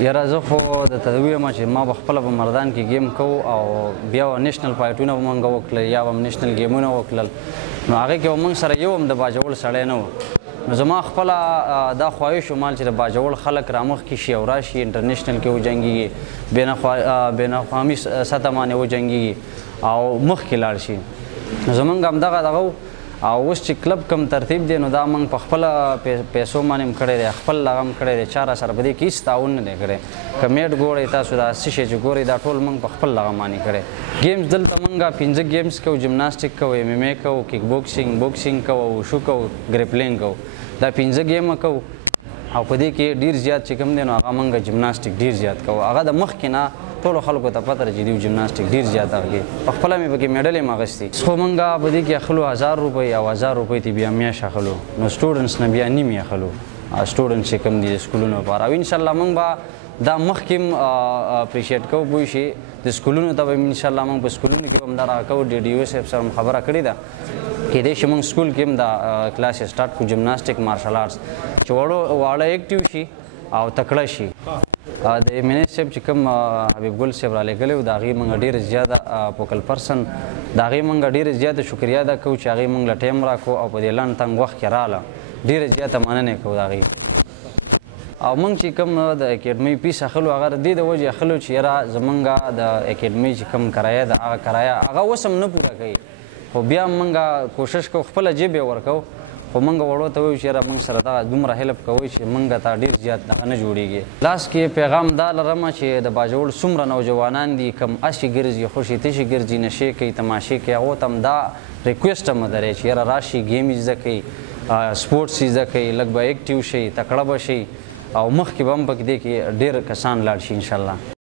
یاره زه خو درته ووایم چې ما به خپله په مردان کې ګیم کوو او بیا به نیشنل فایټونه به موږ وکړل یا به نیشنل ګیمونه وکړل نو هغې کې به موږ سره یو هم د باجوړ سړی نه و نو زما خپله دا خواهش و مال چې د باجوړ خلک رامخکې شي او راشي انټرنیشنل کې وجنګېږي بین اقوامي سطح باندې وجنګېږي او مخکې لاړ شي نو زموږ همدغه دغه او اوس چې کلب کم ترتیب دی نو دا موږ په خپله پیسو باندې هم کړی دی خپل هغه هم کړی دی چا را سره په دې کې هېڅ تعاون نه دی کړی که میټ ګورئ تاسو دا څه شی چې ګورئ دا ټول موږ په خپل هغه باندې کړی ګیمز دلته موږ 5 ګیمز کوو جمناسټیک کوو MMA کوو کیک بوکسینګ کوو وشو کوو ګریپلینګ کوو دا 5 ګیمه کوو او په دې کې ډېر زیات چې کوم دی نو هغه موږ جمناسټیک ډېر زیات کوو هغه د مخکې نه ټولو خلکو ته پته ده چې دوی جمناسټیک ډېر زیات هغې په خپله مې پکې میډل یم اخیستی خو موږ په دې کې اخلو 1000 روپۍ او 1000 روپۍ ته بیا میاشت اخلو نو سټوډنټس نه بیا نیم یې اخلو سټوډنټ چې کوم دي د سکولونو لپاره او انشاءالله موږ به دا مخکې هم اپریشیټ کوو پوه شي د سکولونو ته به انشاءالله موږ په سکولونو کې به هم دا راکوو DDO صاحب سره هم خبره کړې ده کیدای شي موږ سکول کې هم دا کلاسې سټارټ کړو جمناسټیک مارشل آرټس چې واړه ایکټیو شي او تکړه شي د MNA صاحب چې کوم حبیب ګل صاحب را لېږلی و د هغې موږ ډېره زیاته فوکل پرسن د هغې موږ ډېره زیاته شکریه ادا کوو چې هغې موږ له ټایم راکړو او په دې لنډ تنګ وخت کې راغله ډېره زیاته مننه کوو د هغې او موږ چې کوم د اکیډمۍ پیس اخلو هغه د دې د وجې اخلو چې یاره زموږ د اکیډمۍ چې کوم کرایه ده هغه کرایه هغه اوس هم نه پوره کوي خو بیا موږ کوشش کوو خپله جیب یې ورکوو خو موږ وړو ته وایو چې یاره موږ سره دغه دومره هیلپ کوئ چې موږ ته ډېر زیات دغه نه جوړېږي لاس کې پیغام دا لرمه چې د باجوړ څومره نوجوانان دي کم اسې ګرځي خوشې تشې ګرځي نشې کوي تماشې کوي هغو ته هم دا ریکویسټ هم درې چې یاره راشي ګیم یې زده کوي سپورټس یې زده کوي لږ به ایکټیو شي تکړه به شي او مخکې به هم پکې دې کې ډېر کسان لاړ شي انشاءالله